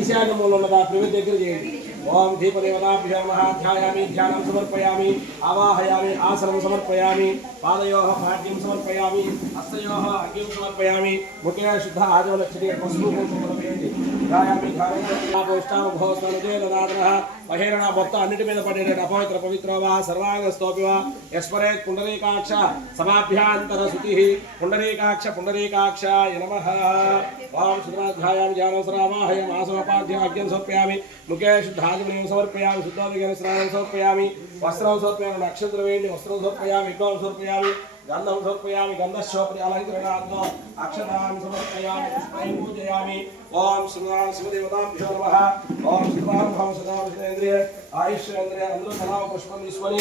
ఈశాన్య మూల ఉన్నదా ప్రమిద దగ్గర చేయండి. ఓం దీపదేవతాభ్యో నమః. ధ్యాయామి, ధ్యానం సమర్పయామి, ఆవాహయామి, ఆసనం సమర్పయామి, పాదయోః పాద్యం సమర్పయామి, హస్తయోః అర్ఘ్యం సమర్పయామి, ముఖే శుద్ధ ఆజవలక్షణే పసుపు కుంకుమ సమర్పయండి. ధ్యాయామి, ధ్యానం మహేరణ మొత్తం అన్నిటి మీద పడేట అపవిత్ర పవిత్రో వా సర్వాంగస్తోపి వా యస్మరేత్ పుండరీకాక్ష సమాభ్యాంతర శుచి పుండరీకాక్ష పుండరీకాక్షాయ నమః. ఓం శుద్ధాధ్యాయామి, ధ్యానం సరావాహయం, ఆసనోపాధ్యం అర్ఘ్యం సమర్పయామి, ముఖే శుద్ధాజమనీయం సమర్పయామి, శుద్ధోదకేన స్నానం సమర్పయామి, వస్త్రం సమర్పయామి, నక్షత్రం వేయండి, వస్త్రం సమర్పయామి, విగ్రహం సమర్పయామి, గంధం సమర్పయామి, గంధశోపరి అలంకరణార్థం అక్షతాన్ని సమర్పయామి, పుష్పైః పూజయామి. ఓం శ్రీరామ శివదేవతాభ్యో నమః. ఓం శ్రీరామ భవ సదాశివేంద్రియ ఆయుష్యేంద్రియ అందరూ సదా పుష్పం తీసుకొని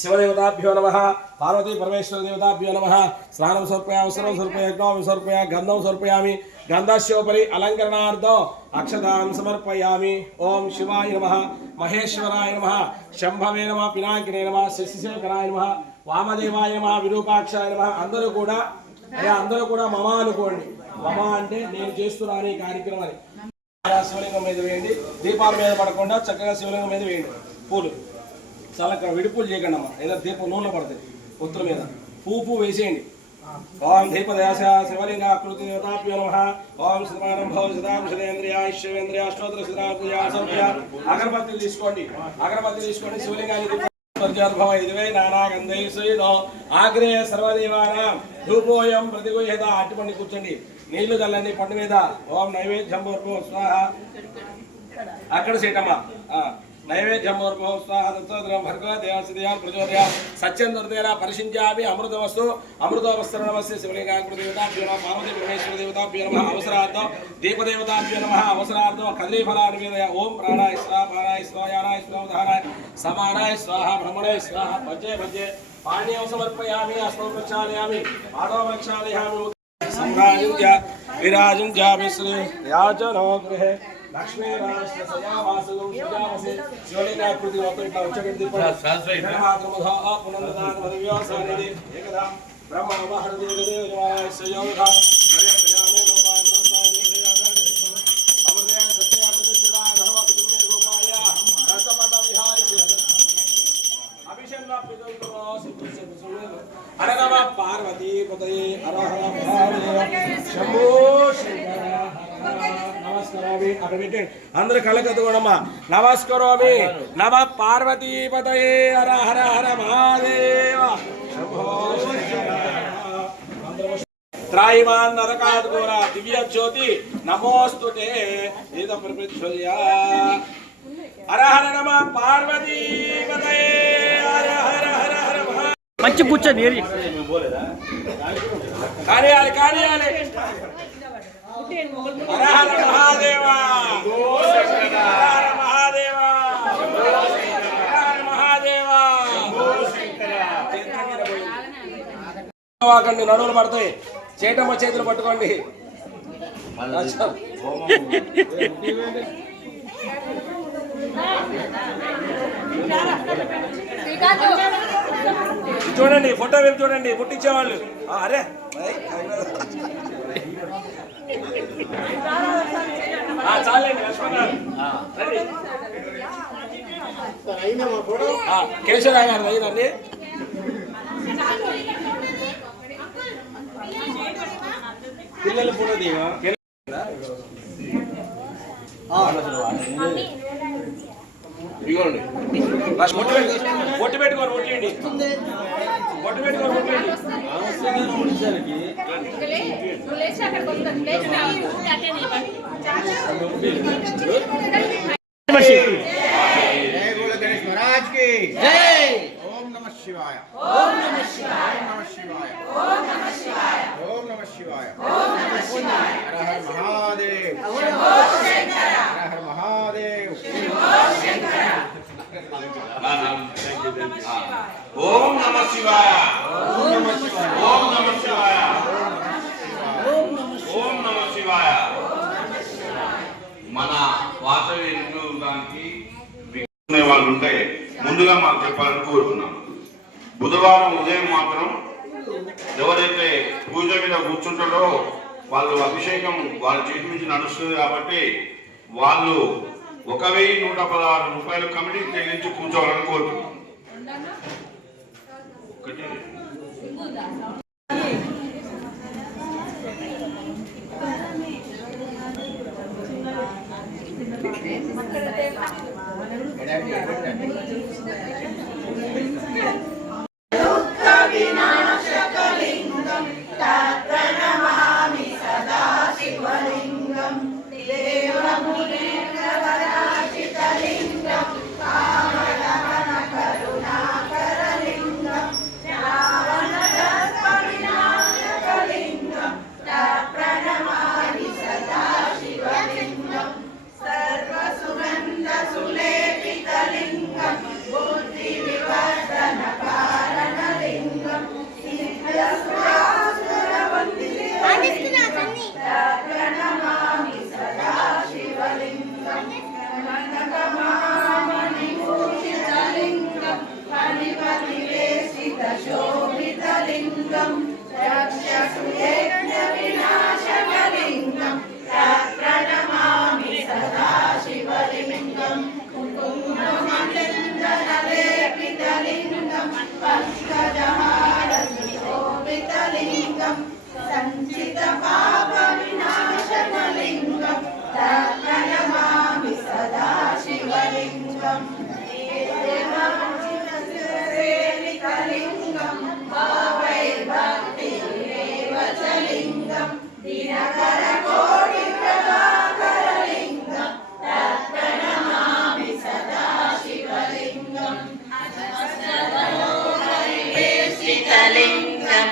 శివదేవతాభ్యో నమః, పార్వతీ పరమేశ్వర దేవతాభ్యో నమః. స్నానం సమర్పయామి, వస్త్రం సమర్పయామి, యజ్ఞం సమర్పయామి, గంధం సమర్పయామి, గంధస్యోపరి అలంకరణార్థం అక్షతాం సమర్పయామి. ఓం శివాయ నమః, మహేశ్వరాయ నమః, శంభవే నమః, పినాకినే నమః, శశిశేఖరాయ నమః, వామదేవాయ నమః, విరూపాక్షాయ నమః. అందరూ కూడా మమ అనుకోండి. మమ అంటే నేను చేస్తున్నాను ఈ కార్యక్రమాన్ని. శివలింగం మీద వేయండి, దీపాల మీద పడకుండా చక్కగా శివలింగం మీద వేయండి. పూలు చాలా విడిపూలు చేయకండి అమ్మ, ఏదో దీపం నూనె పడుతుంది ఒత్తుల మీద పువ్వు వేసేయండి. ఓం దీపదయాస శివలింగాకృతి దేవతాభ్యో నమః. ఓం శ్రీమారంభో సదాంశదేంద్రియాశ్వేంద్రియ అష్టోత్తర శ్రీరామప్రియ. అగరబత్తులు తీసుకోండి, శివలింగానికి ఇదివే నానాగంధై శ్రీదో ఆగ్రే సర్వదేవానాం ధూపోయం ప్రతిగుహ్యత. అట్టుపండి కూర్చోండి, నీళ్లు చల్లండి పండు మీద. ఓం నైవేద్యం స్వాహ. అక్కడ సీటమ్మా నైవేద్యం స్వాహ. భర్గవ దేవస్య ప్రచోదయ సత్యందుర్దేన పరిశించామి. అమృతవస్తు అమృతవస్త్ర నమస్తే శివలింగాకృతి దేవతాభ్యో నమః, పార్వతీ పరమేశ్వర దేవతాభ్యో నమః. అవసరార్థం దీపదేవతాభ్యో నమః. అవసరార్థం కదలీ ఫలాన్ని వేదయ. ఓం ప్రాణాయ స్వాహ, ప్రాణాయ స్వాహ, యానాయ స్వాహ, ఉదానాయ సమానాయ స్వాహ, బ్రహ్మణాయ స్వాహ. భజే భజే పాణ్యం సమర్పయామి, హస్తం ప్రక్షాళయామి, పాదం ప్రక్షాళయామి. సంభ్రాజుంజ విరాజుంజామి శ్రీ యాచనో గృహే లక్ష్మీ రాష్ట్ర సయావాసు సుజావసే. శివలింగాకృతి మొత్తం ఇట్లా వచ్చేటట్టు పునర్దానవ్యోసానిది ఏకదా బ్రహ్మ మహర్దేవదేవాయ సయోగ అరగమ పార్వతీ పతయే హరహర మహాదేవ శంభో శంకర. నమస్కారామి. అక్కడ పెట్టండి అందరు కళ్ళకద్దుకోడమ్మా. నమస్కారామి. నమ పార్వతీ పతయే హర హర హర మహాదేవ శంభో శంకర. త్రాయిమాన్ నరకాద్ ఘోర దివ్య జ్యోతి నమోస్తుతే ఏద ప్రపృచ్ఛల్య. హర హర నమ పార్వతీ పతయే హర హర హర హర మహా. మంచి కూర్చొని కార్యాలి హర హర మహాదేవ మహాదేవ మహాదేవ. నడువులు పడతాయి, చేటమ్మ చేతులు పట్టుకోండి. చూడండి ఫోటో వైపు చూడండి, పుట్టించేవాళ్ళు. అరే చాలండి కేశవరావు గారు అయ్యిందండి. పిల్లలు ఫోటో దిగా ఇదిగోండి. ఒట్టు పెట్టుకోండి, ఒట్టేయండి, ఒట్టు పెట్టుకోండి, ఒట్టేయండి. ఓం నమః శివాయ. ఓం నమః శివాయ. ఓం నమః శివాయ. ఓం నమః శివాయ. ఓం నమః శివాయ. హర హర మహాదేవ్. శంభో శంకర. హర హర మహాదేవ్. శంభో శంకర. ఓం నమః శివాయ. ఓం నమః శివాయ. ఓం నమః శివాయ. ఓం నమః శివాయ. మన వాసవి దానికి వాళ్ళు ఉంటే ముందుగా మాకు చెప్పాలని కోరుకున్నాం. బుధవారం ఉదయం మాత్రం ఎవరైతే పూజ మీద కూర్చుంటారో వాళ్ళు అభిషేకం వాళ్ళ చేతి నుంచి నడుస్తుంది కాబట్టి వాళ్ళు 1116 రూపాయలు కమిటీకి చెల్లించి కూర్చోవాలని కోరుతున్నాం. ఒకటి సంచిత పాప వినాశనలింగం ప్రణమామి సదా శివలింగం లింగం భావై భక్తి లింగం దినకర కోటి ప్రభాకర లింగం ప్రణమామి సదా శివలింగం లింగం